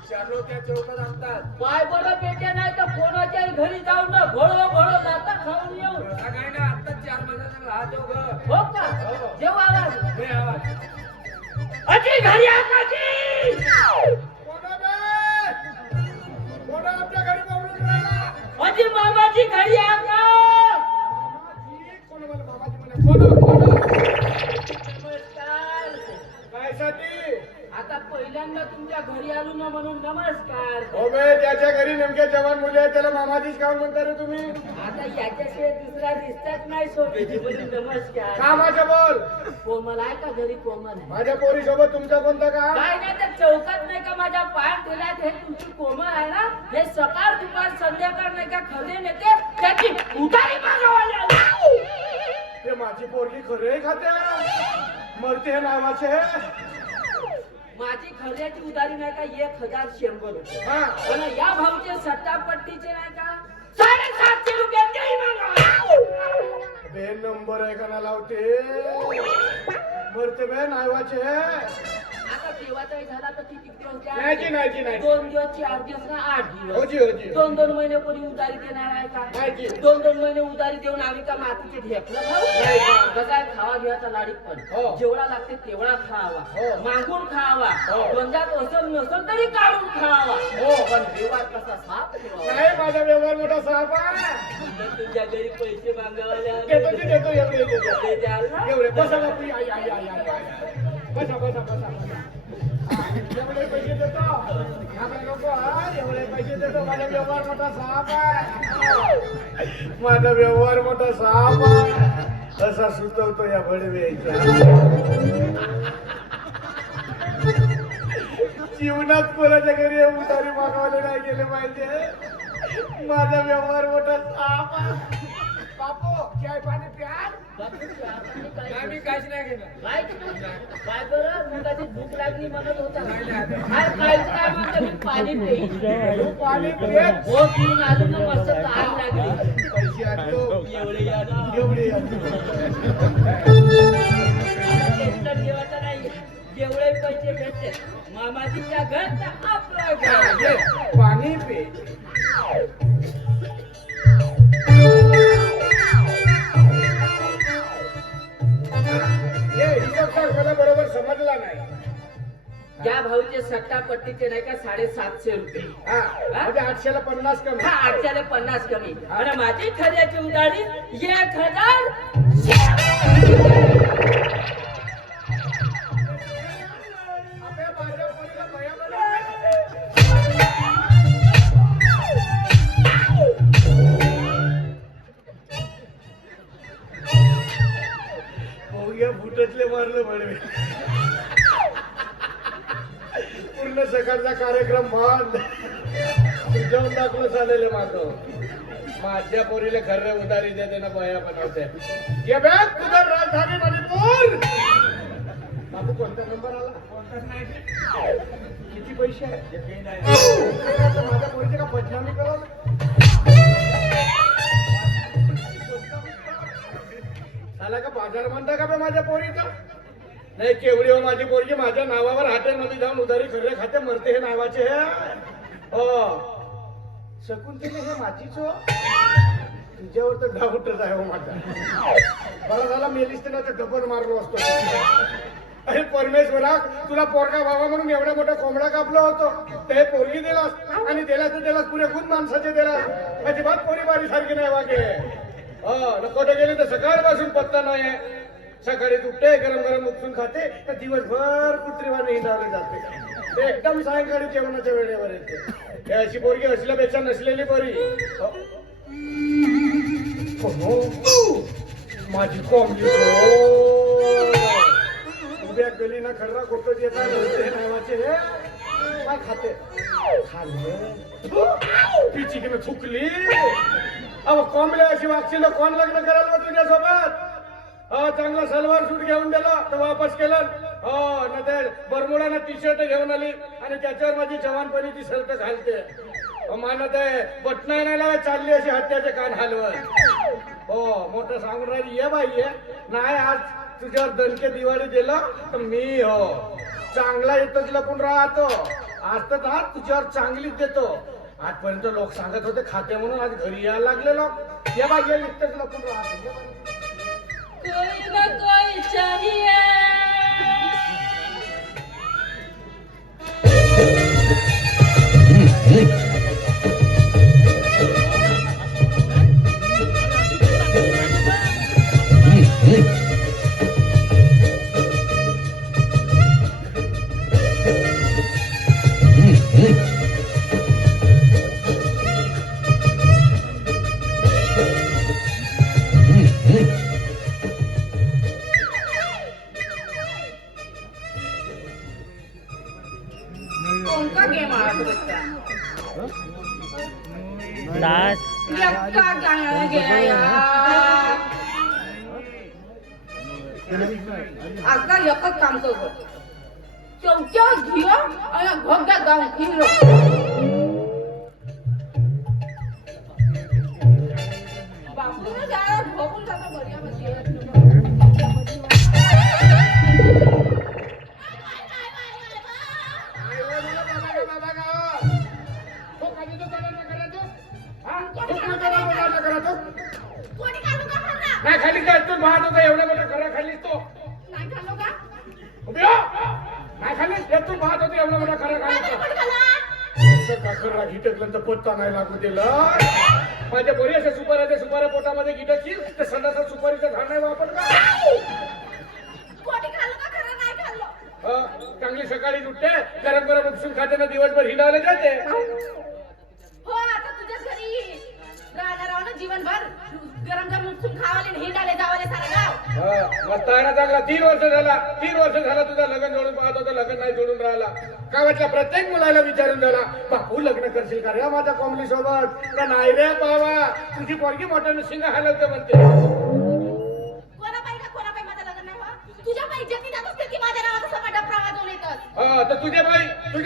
विचारलो त्या चौकात आणतात. पाय बरं पेट्या नाही तर कोणाच्या घरी जाऊन ना भोळो भोळो जाता खाऊन येऊ. काय ना आता 4 महिन्याचा हा चौक. हो का? जेव आवाज. हे आवाज. अजी घरी आकाजी. कोण आमच्या घरी बोलून राहिला? अजी मामाजी घरी आका. मामाजी कोण बोल मामाजी म्हणे कोण? नमस्कार. काय साठी? आता पहिल्यांदा तुमच्या घरी आलो ना म्हणून नमस्कार. हो बे त्याच्या घरी नेमके जवान मुली आहेत त्याला मामाजीच काम म्हणता रे तुम्ही? आता याच्याशिवाय दुसरा दिसताच नाही सोबेची म्हणून नमस्कार. कामाचं बोल. कोमल आहे का घरी? कोमल आहे. माझ्या पोरी सोबत तुमचं कोणतं काम? काय नाही तर चौकात नाही का माझ्या पायात ठेवल्यात हे तुमची कोमल आहे ना, हे सकाळ दुपार संध्याकाळ नाही का खरे नेते त्याची उतारी मागवायला. ते माझी पोरगी खरे खाते मरते हे नावाचे. माझी खऱ्याची उधारी नाही का 1100 रुपये. हा पण या भाऊचे सट्टापट्टीचे नाही का 750 रुपये तेही मागवा. बे नंबर आहे का लावते मरते बे नावाचे. आता देवाचाही झाला तर किती दिवस द्या? नाही नाही 2 दिवस 4 दिवस ना 8 दिवस. होजी होजी 2 महिने कोणी उधारी देणार आहे का? नाही. 2 महिने उधारी देऊन आम्ही का मातीचे ढेपलं नाही. खाऊ? कसा खावा घ्यायचा लाडीत पण हो. जेवढा लागते तेवढा खावा. हो. मागून खावा. हो. गंजात असल नसल तरी काढून खावा. हो. पण व्यवहार कसा साफ ठेवावा. नाही माझा व्यवहार मोठा साप आहे. तुझ्या घरी पैसे मागायला देतो ते देतो एवढे देतो ते द्याल ना? एवढे बसा बापू आई आई आई आई बसा बसा बसा बसा. एवढे पैसे देतो आपल्या नको हा एवढे पैसे देतो. माझा व्यवहार मोठा साप आहे. माझा व्यवहार मोठा साप आहे. असा सुचवतो या भडव्याचा. जीवनात कोणाच्या घरी उधारी मागवले नाही गेले पाहिजे. माझा व्यवहार मोठा साप आहे. बापू चाय पाणी प्याल? काय काहीच नाही घेणार. काय बरं मुलाची भूक लागली म्हणत होता. काहीच नाही म्हणतो मी पाणी पेईन. पाणी पित हो पिऊन आलो ना मस्त तहान लागली. पैसे आणतो एवढे या ना. एवढे आणतो. टेन्शन घेवायचं नाही. जेवढे पैसे भेटते मामाजीच्या घर तर आपलं घर. पाणी पे. हिशोब सांग मला बरोबर समजला नाही. ज्या भाऊचे सट्टापट्टीचे नाही का 750 रुपये. हा म्हणजे 800 ला 50 कमी. हा 850 कमी. आणि माझी खऱ्याची उधारी 1000. आपल्या माझ्या पोरीला भया बनवलं. भोग्या फुटतले मारलं म्हणवे. पूर्ण सकाळचा कार्यक्रम बंद. सुजावून दाखवलं चाललेलं माझं. माझ्या पोरीला खर्र उधारी देते ना बया बनवते. ये बॅग तुझा राजधानी मणिपूर. बाबू कोणता नंबर आला? कोणताच नाही. किती पैसे आहे? माझ्या पोरीचे का बदनामी करा. झाला का बाजार म्हणता का बे माझ्या पोरीचा? नाही केवढी हो माझी पोरगी माझ्या नावावर हॉटेलमध्ये जाऊन उधारी खर्रे खाते मरते हे नावाचे हे. हो शकुंतले हे माझीच हो. तुझ्यावर तर डाऊटच आहे हो माझा. बरं झाला मेलीस तर डबल मारलो असतो. अरे परमेश्वरा तुला पोरगा व्हावा म्हणून एवढा मोठा कोंबडा कापला होतो. ते पोरगी दिलास आणि दिलास तर दिलास पुरे गुण माणसाचे दिलास. अजिबात पोरी बारी सारखी नाही वागे. हो कुठे गेली तर सकाळपासून पत्ता नाही. सकाळी उठते गरम गरम उपसून खाते तर दिवसभर कुत्रीवाने हिंडावले जाते. ते एकदम सायंकाळी जेवणाच्या वेळेवर येते. हे अशी पोरगी असल्यापेक्षा नसलेली बरी. माझी कोंबडी उभ्या गली ना खर्रा खोटत येतात नावाचे हे काय खाते. खाल्लं तिची की थुकली. अहो कोंबड्या अशी वागशील कोण लग्न करायला तुझ्यासोबत? हो चांगला सलवार सूट घेऊन दिला तर वापस केलं. हो ना ते बरमुडाना टी शर्ट घेऊन आली आणि त्याच्यावर माझी जवानपणीची शर्ट घालते. मला ते बटना नाही लावा चालली अशी हत्याचे कान हलवत. हो मोठं सांगून राहिली ये बाई ये नाही आज तुझ्यावर दणके दिवाळी दिला तर मी हो चांगला येतच लपून राहतो. आज तर आज तुझ्यावर चांगलीच देतो. आजपर्यंत लोक सांगत होते खाते म्हणून, आज घरी यायला लागले लोक. ये बा ये इथंच लपून राहतो. ये बा. कोई ना कोई चाहिए. कोणता गेम आहे बच्चा? यक्का गाणं गेला यार. आता एकच काम करतो. चौथ्या घिया आणि घोड्या गाऊन फिरलो. बापूला जायला झोपून जातो बढियामध्ये. नाही खाली काय तू पाहत होता एवढ्या मोठ्या घरा खाली तो नाही खाल्लो का? उभी हो. नाही खाली तू पाहत होता एवढ्या मोठ्या घरा खाली काकर गिटकल्यानंतर पत्ता नाही लागू दिलं. माझ्या बरी अशा सुपाऱ्या पोटामध्ये गिटकशील तर संडासा सुपारीचं झाड नाही वापर का? कोणी खाल्लं का खरं नाही खाल्लं? चांगली सकाळी उठते गरम गरम उपसून खाते ना दिवसभर हिंडावले जाते. हो आता तुझ्याच घरी राहणार आहो ना जीवनभर. गरम गरम उपसून खावाले हिंडाले जावाले सारा गाव. मस्त आहे ना चांगला. 3 वर्ष झाला तुझा लग्न जोडून पाहत होता, लग्न नाही जोडून राहिला. गावातल्या प्रत्येक मुलाला विचारून झाला, बापू लग्न करशील का रे माझ्या कॉमली सोबत? का नाही रे बाबा, तुझी पोरगी मोठ्यानं शिंग हलवते म्हणते. कोणापाई माझं लग्न नाही व्हा. तुझ्या पायी जती जात असते की माझ्या नावाचा समाज प्रवाजून येतात. तर तुझ्या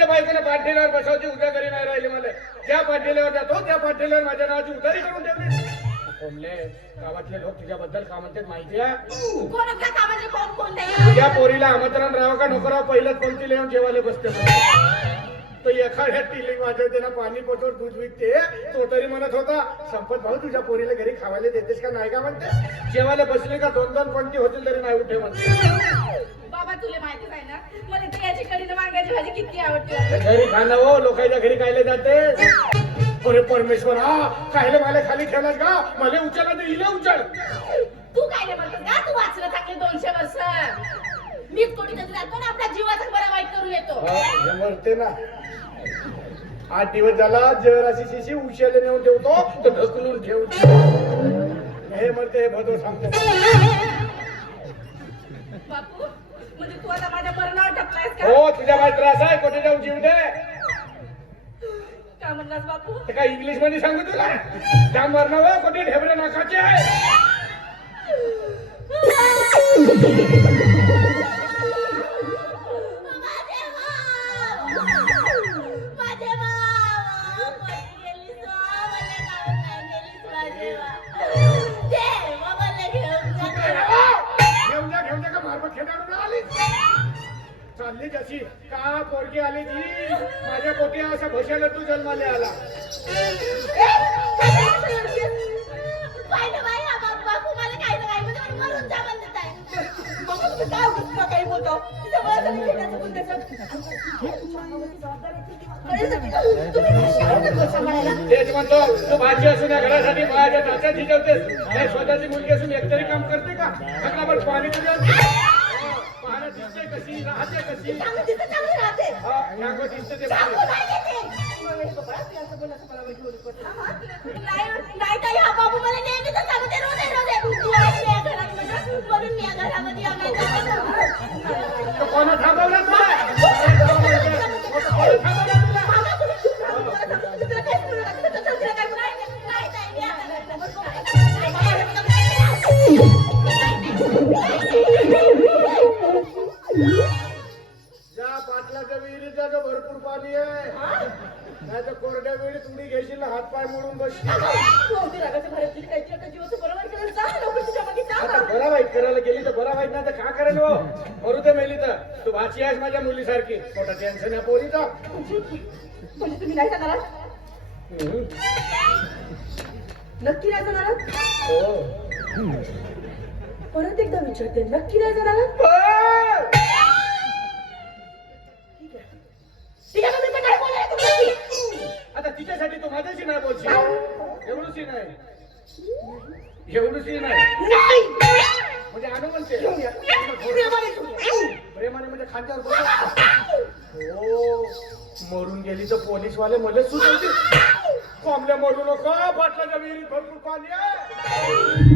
बायकोला पाठील्यावर बसवायची उद्या घरी नाही राहिली मला. ज्या पाठील्यावर जातो त्या पाठील्यावर माझ्या नावाची उधारी करून ठेवली. कोमले गावातले लोक तुझ्याबद्दल का म्हणतात माहिती आहे? कोणत्या कामाचे कोण तुझ्या पोरीला आमंत्रण राहावं का नको राहावं पहिलंच कोणती लिहून जेवायला बसते. तो एखाद्या टिलिंग वाजवते ना, पाणी पोचवर दूध विकते. तो तरी म्हणत होता संपत भाऊ तुझ्या पोरीला घरी खावायला देतेस का नाही का म्हणते. जेवायला बसले का 2-2 कोणती होतील तरी नाही उठे म्हणते. बाबा तुला माहितीच आहे ना मला तर याची कढीनं वांग्याची भाजी किती आवडते. घरी खाणं हो लोकांच्या घरी खायला जाते. अरे परमेश्वर खायला मला खाली ठेवलास का? मला उचलला तर इले उचल. तू काय म्हणतोस का? तू वाचलं चांगले 200 वर्ष. मीच कोटी तरी जातो ना आपल्या जीवाचा बरा वाईट करून येतो. हे मरते ना. 8 दिवस झाला जराशी शिशी उशाला नेऊन ठेवतो तर ढकलून ठेवतो. हे मरते हे भदो सांगतो. बापू म्हणजे तू आता माझ्या मरणावर टपलायस का? हो तुझ्या बाई त्रास आहे कोठे जाऊन जीव दे. काय म्हणलास बापू? ते काय इंग्लिश मध्ये सांगू तुला? त्या मरणावर कोठे ढेबरे नाकाचे आहे. घेऊन जा का मारबत खेळाडून आली चालली जशी का पोरगी आली जी माझ्या पोटी असा भशाला तू जन्माले आला. काही बोलतो तेच म्हणतो तू भाजी असून या घरासाठी माझ्या नात्यात झिजवतेस. स्वतःची मुलगी असून एकतरी काम करते का? सगळं पाणी तुझ्या पाहणं दिसते कशी राहते कशी चांगलं दिसते ते नाही ताई हा बाबू मला नेहमीच सांगते म्हणून मी या घरामध्ये कोणा थांबवलं ज्या पाटलाच्या विहिरीत भरपूर पाणी आहे नाही तर कोरड्या वेळी तुम्ही घेशील ना, हात पाय मोडून बसशील. तू अगदी रागाच्या भरात गेली, काहीतरी आता जीवाचं बरं वाईट करायला जा, लवकर तुझ्या मागे जा. आता बरा वाईट करायला गेली तर बरा वाईट नाही तर का करेल हो? मरू दे मेली तर तू वाची आहेस माझ्या मुलीसारखी. मोठा टेन्शन आहे पोरीचा. म्हणजे तुम्ही नाही जाणार आहात? नक्की नाही जाणार आहात? हो. परत एकदा विचारते, नक्की नाही जाणार आहात? हो. ठीक आहे. ठीक आहे, मी काय बोलायला तुम्ही? आता तिच्यासाठी तू माझ्याशी नाही बोलशील. एवढूशी नाही, एवढूशी नाही म्हणजे आणू म्हणते प्रेमाने म्हणजे खांद्यावर बसून. हो, मरून गेली तर पोलीसवाले मलाच सुचवतील. कोंबड्या मरू नको, बाटलाच्या विहिरीत भरपूर पाणी आहे.